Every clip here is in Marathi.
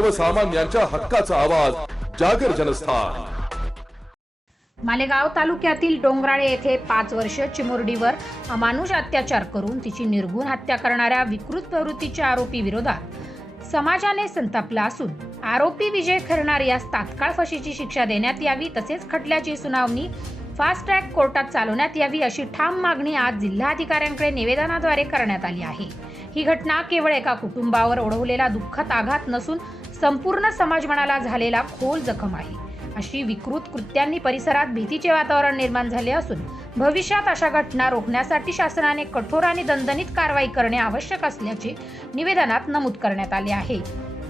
सर्वसामान्यांच्या हक्काचा आवाज जागर जनस्थान. मालेगाव तालुक्यातील डोंगराळे येथे पाच वर्ष चिमुरडीवर अमानुष अत्याचार करून तिची निर्गुण हत्या करणाऱ्या विकृत प्रवृत्तीच्या आरोपी विरोधात समाजाने संतापला असून आरोपी विजय खरणार यास तात्काळ फशीची शिक्षा देण्यात यावी तसेच खटल्याची सुनावणी फास्ट ट्रॅक कोर्टात चालवण्यात यावी अशी ठाम मागणी आज जिल्हाधिकाऱ्यांकडे निवेदनाद्वारे करण्यात आली आहे. ही घटना केवळ एका कुटुंबावर ओढवलेला दुःखद आघात नसून संपूर्ण समाजमनाला झालेला खोल जखम आहे. अशी विकृत कृत्यांनी परिसरात भीतीचे वातावरण निर्माण झाले असून भविष्यात अशा घटना रोखण्यासाठी शासनाने कठोर आणि दणदणीत कारवाई करणे आवश्यक असल्याचे निवेदनात नमूद करण्यात आले आहे.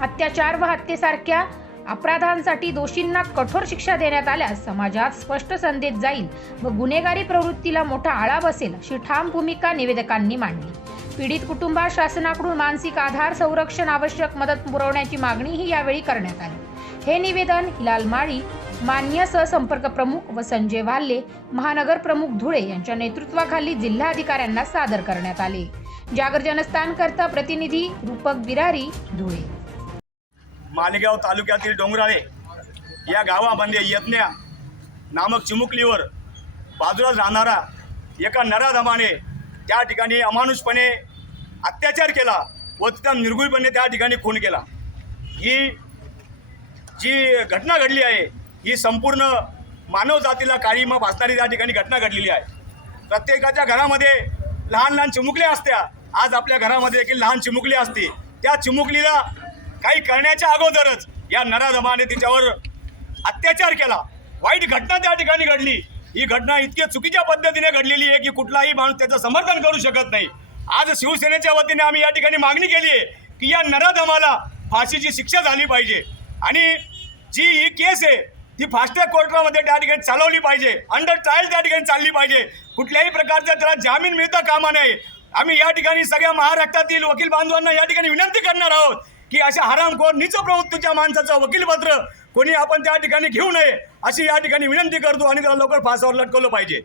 अत्याचार व हत्येसारख्या अपराधांसाठी दोषींना कठोर शिक्षा देण्यात आल्यास समाजात स्पष्ट संदेश जाईल व गुन्हेगारी प्रवृत्तीला मोठा आळा बसेल अशी ठाम भूमिका निवेदकांनी मांडली. पीडित कुटुंबात शासनाकडून मानसिक आधार संरक्षण आवश्यक मदत पुरवण्याची मागणीही यावेळी करण्यात आली. हे निवेदन हिलाल माळी मान्य सहसंपर्क प्रमुख व संजय वाल्ले महानगर प्रमुख धुळे यांच्या नेतृत्वाखाली जिल्हाधिकाऱ्यांना सादर करण्यात आले. जागर जनस्थान करता प्रतिनिधी रूपक बिरारी धुळे. मालेगाव तालुक्यातील डोंगराळे या गावामध्ये यज्ञा नामक चिमुकलीवर बाजूला जाणारा एका नराधमाने त्या ठिकाणी अमानुषपणे अत्याचार केला व त्या निर्गुळपणे त्या ठिकाणी खून केला. ही जी घटना घडली आहे ही संपूर्ण मानव जातीला काळीमा भासणारी त्या ठिकाणी घटना घडलेली आहे. प्रत्येकाच्या घरामध्ये लहान लहान चिमुकल्या असत्या. आज आपल्या घरामध्ये देखील लहान चिमुकली असते. त्या चिमुकलीला काही करण्याच्या अगोदरच या नराधमाने तिच्यावर अत्याचार केला. वाईट घटना त्या ठिकाणी घडली. ही घटना इतकी चुकीच्या पद्धतीने घडलेली आहे की कुठलाही माणूस त्याचं समर्थन करू शकत नाही. आज शिवसेनेच्या वतीने आम्ही या ठिकाणी मागणी केली आहे की या नराधमाला फाशीची शिक्षा झाली पाहिजे. आणि जी ही केस आहे ती फास्ट ट्रॅक कोर्टामध्ये त्या ठिकाणी चालवली पाहिजे. अंडर ट्रायल त्या ठिकाणी चालली पाहिजे. कुठल्याही प्रकारचा त्याला जामीन मिळता कामा नये. आम्ही या ठिकाणी सगळ्या महाराष्ट्रातील वकील बांधवांना या ठिकाणी विनंती करणार आहोत की अशा हरामखोर नीच प्रवृत्तीच्या माणसाचं वकीलपत्र कोणी आपण त्या ठिकाणी घेऊ नये अशी या ठिकाणी विनंती करतो आणि त्याला लवकर फासावर लटकवलं पाहिजे.